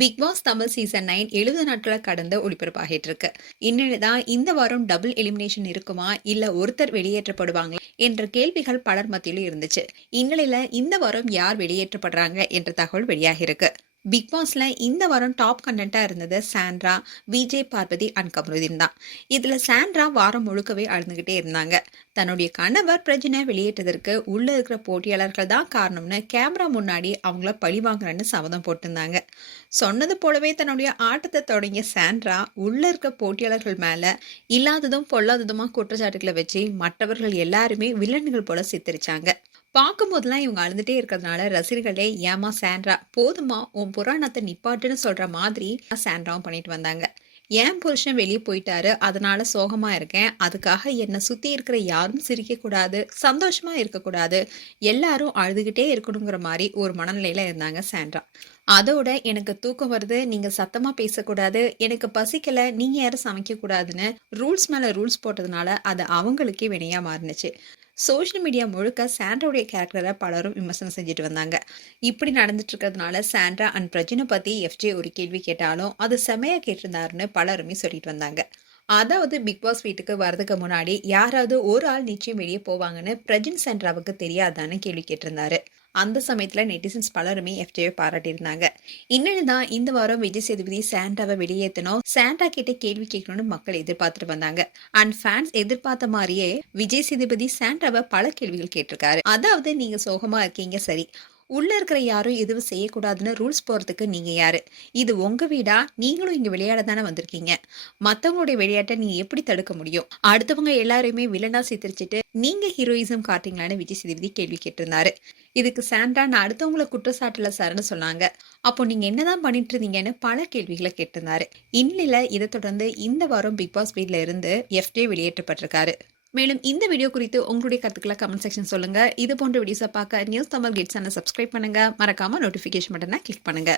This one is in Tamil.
பிக் பாஸ் தமிழ் சீசன் 9 70 நாட்களை கடந்து ஒளிபரப்பாகிட்டு இருக்கு. இந்நிலைதான் இந்த வாரம் டபுள் எலிமினேஷன் இருக்குமா இல்ல ஒருத்தர் வெளியேற்றப்படுவாங்களா என்ற கேள்விகள் பலர் மத்தியிலும் இருந்துச்சு. இந்நிலையில இந்த வாரம் யார் வெளியேற்றப்படுறாங்க என்ற தகவல் வெளியாகி இருக்கு. பிக் பாஸ்ல இந்த வாரம் டாப் கண்டென்ட்டா இருந்தது சாண்ட்ரா, விஜய், பார்வதி அண்ட் கமருதீன் தான். இதுல சாண்ட்ரா வாரம் முழுக்கவே அழுதுகிட்டே இருந்தாங்க. தன்னுடைய கணவர் பிரஜனை வெளியேற்றதற்கு உள்ள இருக்கிற போட்டியாளர்கள் தான் காரணம்னு கேமரா முன்னாடி அவங்கள பழி வாங்குறேன்னு சபதம் போட்டிருந்தாங்க. சொன்னது போலவே தன்னுடைய ஆட்டத்தை தொடங்கிய சாண்ட்ரா உள்ள இருக்க போட்டியாளர்கள் மேல இல்லாததும் பொல்லாததுமா குற்றச்சாட்டுகளை வச்சு மற்றவர்கள் எல்லாருமே வில்லன்கள் போல சித்தரிச்சாங்க. பார்க்கும்போதெல்லாம் இவங்க அழுந்துட்டே இருக்கிறதுனால ரசிகர்களே ஏமா சாண்ட்ரா போதுமா உன் புராணத்தை நிப்பாட்டுன்னு சொல்ற மாதிரி சாண்ட்ராவும் பண்ணிட்டு வந்தாங்க. என் புருஷன் வெளியே போயிட்டாரு, அதனால சோகமா இருக்கேன், அதுக்காக என்னை சுத்தி இருக்கிற யாரும் சிரிக்க கூடாது, சந்தோஷமா இருக்கக்கூடாது, எல்லாரும் அழுதுகிட்டே இருக்கணுங்கிற மாதிரி ஒரு மனநிலையில இருந்தாங்க சாண்ட்ரா. அதோட எனக்கு தூக்கம் வருது, நீங்க சத்தமா பேசக்கூடாது, எனக்கு பசிக்கல, நீங்க யாரும் சமைக்க கூடாதுன்னு ரூல்ஸ் மேல ரூல்ஸ் போட்டதுனால அது அவங்களுக்கே வினையா மாறினுச்சு. சோஷியல் மீடியா முழுக்க சாண்ட்ராவுடைய கேரக்டரை பலரும் விமர்சனம் செஞ்சுட்டு வந்தாங்க. இப்படி நடந்துட்டு இருக்கிறதுனால சாண்ட்ரா அண்ட் பிரஜினை பத்தி எஃப்ஜே ஒரு கேள்வி கேட்டாலும் அது செமையா கேட்டிருந்தாருன்னு பலருமே சொல்லிட்டு வந்தாங்க. அதாவது பிக் பாஸ் வீட்டுக்கு வரதுக்கு முன்னாடி யாராவது ஒரு ஆள் நிச்சயம் வெளியே போவாங்கன்னு பிரஜின் சாண்ட்ராவுக்கு தெரியாதான்னு கேள்வி கேட்டிருந்தாரு. அந்த சமயத்துல நெட்டிசன்ஸ் பலருமே எஃப்ஜேவை பாராட்டியிருந்தாங்க. இன்னொன்னு தான் இந்த வாரம் விஜய் சேதுபதி சாண்ட்ராவை வெளியேற்றணும், சாண்ட்ரா கிட்ட கேள்வி கேட்கணும்னு மக்கள் எதிர்பார்த்துட்டு வந்தாங்க. அண்ட் ஃபேன்ஸ் எதிர்பார்த்த மாதிரியே விஜய் சேதுபதி சாண்ட்ராவை பல கேள்விகள் கேட்டிருக்காரு. அதாவது நீங்க சோகமா இருக்கீங்க சரி, உள்ள இருக்கிற யாரும் எதுவும் செய்யக்கூடாதுன்னு ரூல்ஸ் போறதுக்கு நீங்க யாரு? இது உங்க வீடா? நீங்களும் இங்க விளையாட தானே வந்திருக்கீங்க. மத்தவங்களுடைய விளையாட்டை நீங்க எப்படி தடுக்க முடியும்? அடுத்தவங்க எல்லாருமே வில்லனா சித்தரிச்சுட்டு நீங்க ஹீரோயிசம் காட்டுறீங்களான்னு விஜய் சேதுபதி கேள்வி கேட்டிருந்தாரு. இதுக்கு சாண்ட்ரா நான் அடுத்தவங்களை குற்றச்சாட்டுல சார்னு சொன்னாங்க. அப்போ நீங்க என்னதான் பண்ணிட்டு இருந்தீங்கன்னு பல கேள்விகளை கேட்டிருந்தாரு. இந்நிலையில இதை தொடர்ந்து இந்த வாரம் பிக் பாஸ் வீட்ல இருந்து எஃப்ஜே வெளியேற்றப்பட்டிருக்காரு. மேலும் இந்த வீடியோ குறித்து உங்களுடைய கருத்துக்களை கமெண்ட் செக்ஷன் சொல்லுங்க. இது போன்ற வீடியோஸை பார்க்க நியூஸ் தமிழ் கிட்ஸ் சேனலை சப்ஸ்கிரைப் பண்ணுங்க. மறக்காம நோட்டிபிகேஷன் பட்டனை கிளிக் பண்ணுங்க.